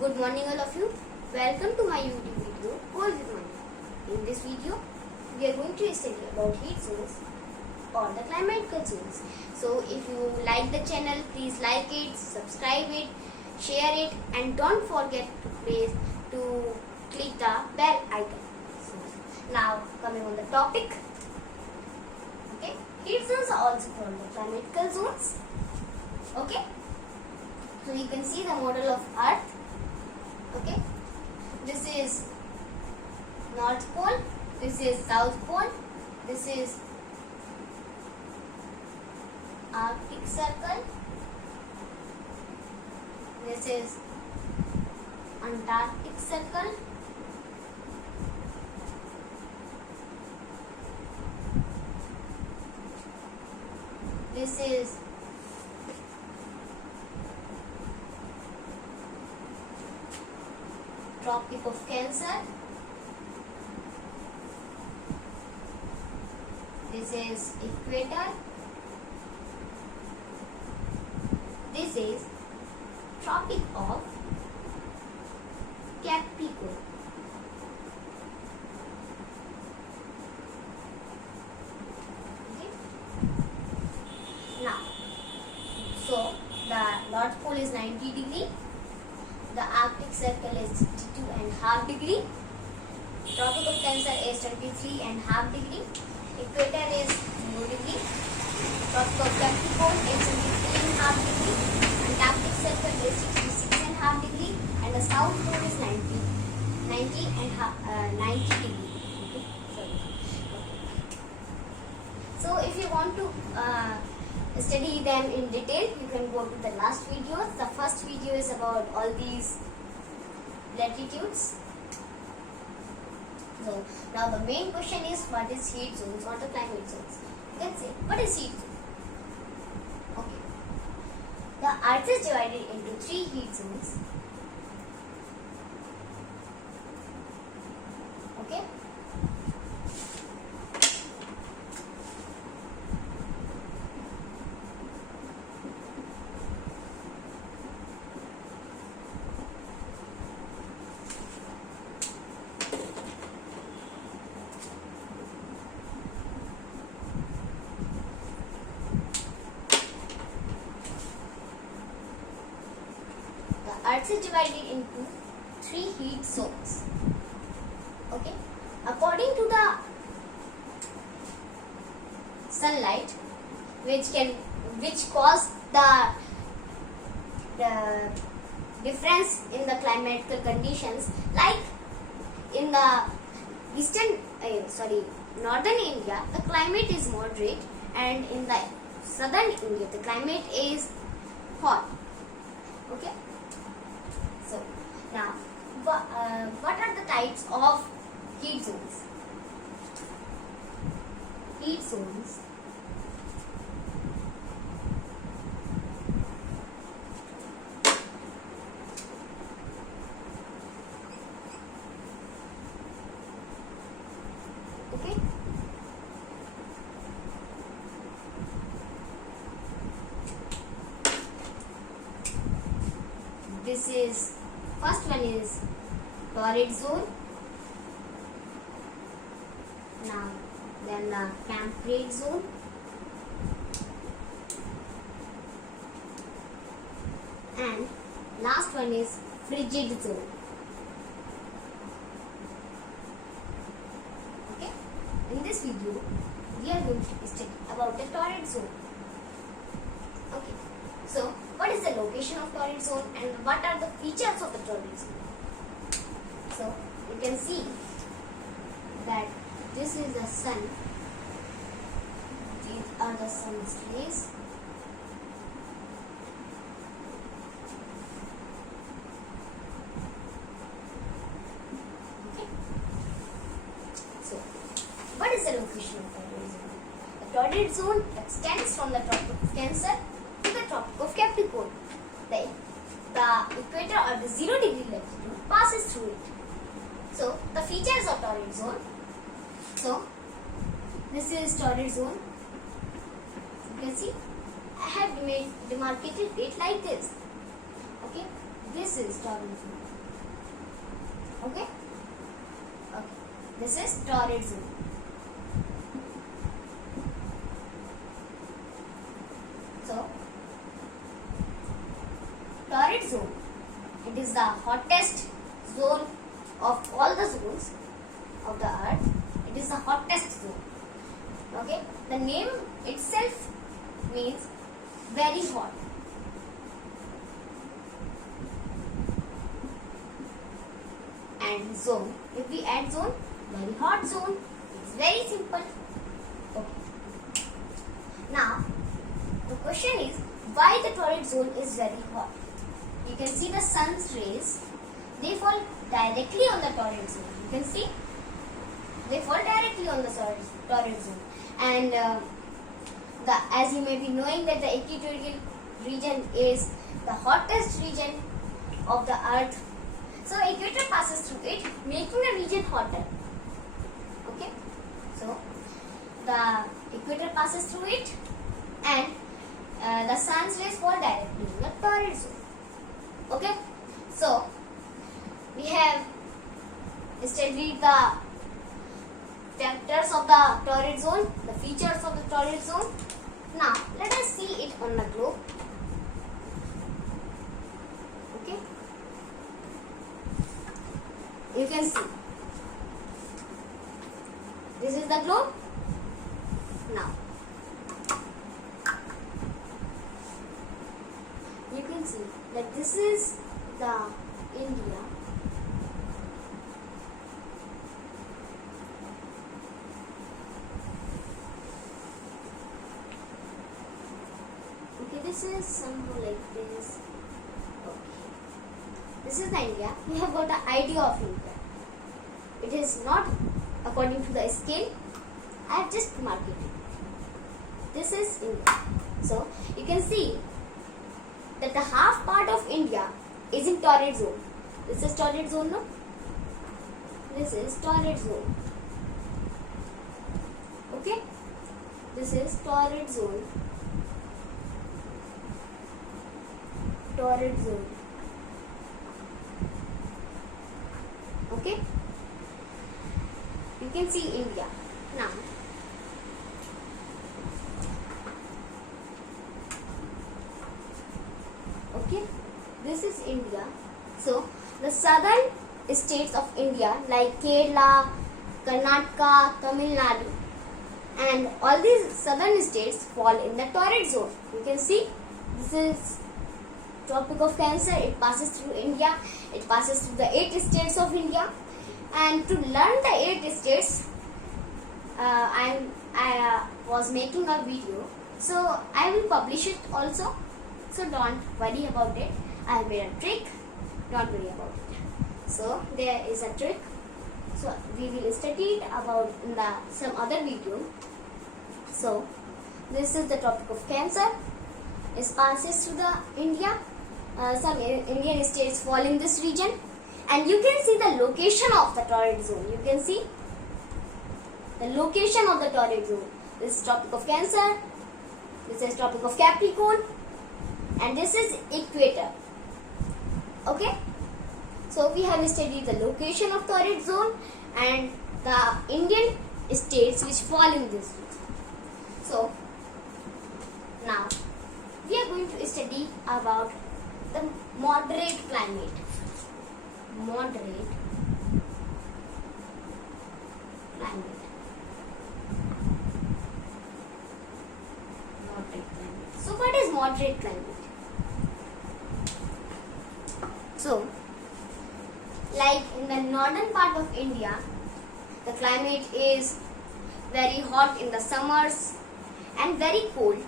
Good morning all of you. Welcome to my YouTube video Goals with Money. In this video, we are going to study about heat zones or the climatical zones. So if you like the channel, please like it, subscribe it, share it, and don't forget to click the bell icon. So, now coming on the topic. Okay, heat zones are also called the climatical zones. Okay, so you can see the model of Earth. Okay, this is North Pole, this is South Pole, this is Arctic Circle, this is Antarctic Circle, this is Tropic of Cancer, this is Equator, this is Tropic of Capricorn. Okay. Now, so the North Pole is 90 degree. The Arctic Circle is 62.5 degree. Tropic of Cancer is 23.5 degree. Equator is 0 degree. Tropic of Capricorn is 23.5 degree. Antarctic Circle is 66.5 degree. And the South Pole is 90 degree. Okay. So if you want to study them in detail, you can go to the last video. The first video is about all these latitudes. So now the main question is, what is heat zones or the climate zones? You can say, what is heat zone? Okay. The Earth is divided into 3 heat zones. Okay. Earth is divided into 3 heat zones. Okay, according to the sunlight, which cause the difference in the climatical conditions. Like in the northern India, the climate is moderate, and in the southern India, the climate is hot. Okay. So now, what are the types of heat zones? Heat zones okay. This is first one is torrid zone. Now then the temperate zone. And last one is frigid zone. Okay. In this video, we are going to study about the torrid zone. Okay. So, what is the location of torrid zone and what are the features of the torrid zone? So, you can see that this is the sun. These are the sun's rays. Okay. So, what is the location of torrid zone? The torrid zone extends from the Tropic of Cancer to the Tropic of Capricorn. The equator or the 0 degree latitude passes through it. So the features of torrid zone. So this is torrid zone. You can see I have demarcated it like this. Okay, This is torrid zone. Okay? Okay. This is torrid zone. So, torrid zone, it is the hottest zone of all the zones of the earth. It is the hottest zone. Okay? The name itself means very hot. And zone, if we add zone, very hot zone. It's very simple. Okay. Now, the question is, why the torrid zone is very hot? You can see the sun's rays, they fall directly on the torrid zone. You can see, they fall directly on the torrid zone. And as you may be knowing that the equatorial region is the hottest region of the earth. So equator passes through it, making the region hotter. Okay. So the equator passes through it, and the sun's rays fall directly in the torrid zone. Okay. So we have studied the factors of the torrid zone, the features of the torrid zone. Now let us see it on the globe. Okay. You can see. This is the globe. Now you can see that this is the India. Okay, this is somehow like this. Okay. This is the India. We have got the idea of India. It is not according to the scale. I have just marked it. This is India. So you can see that the half part of India is in torrid zone. This is torrid zone, no? This is torrid zone. Okay? This is torrid zone. Torrid zone. Okay? You can see India. Now, okay, this is India. So, the southern states of India like Kerala, Karnataka, Tamil Nadu, and all these southern states fall in the torrid zone. You can see this is Tropic of Cancer. It passes through India. It passes through the 8 states of India. And to learn the 8 states, I was making a video, so I will publish it also. So don't worry about it. I have made a trick. Don't worry about it. So there is a trick. So we will study it about in some other video. So this is the Tropic of Cancer. It passes through the India. Some Indian states fall in this region. And you can see the location of the torrid zone. You can see the location of the torrid zone. This is Tropic of Cancer. This is Tropic of Capricorn. And this is equator. Okay. So we have studied the location of torrid zone and the Indian states which fall in this region. So now we are going to study about the moderate climate. Moderate climate. Moderate climate. So what is moderate climate? So, like in the northern part of India, the climate is very hot in the summers and very cold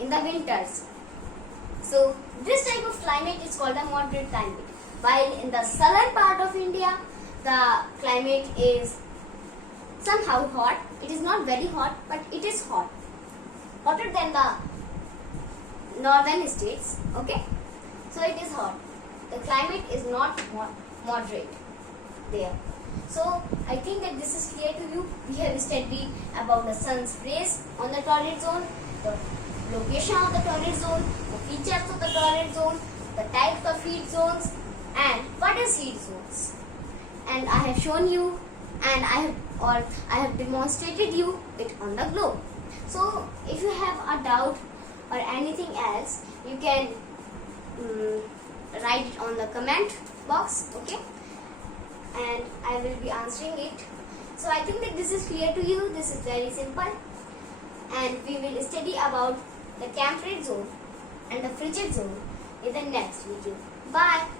in the winters. So, this type of climate is called a moderate climate. While in the southern part of India, the climate is somehow hot. It is not very hot, but it is hot. Hotter than the northern states. Okay? So, it is hot. The climate is not moderate there. So, I think that this is clear to you. We have studied about the sun's rays on the torrid zone, the location of the torrid zone, the features of the torrid zone, the types of heat zones and what is heat zones. And I have shown you and I have demonstrated you it on the globe. So if you have a doubt or anything else, you can write it on the comment box, okay? And I will be answering it. So I think that this is clear to you. This is very simple. And we will study about the temperate zone and the frigid zone in the next video. Bye.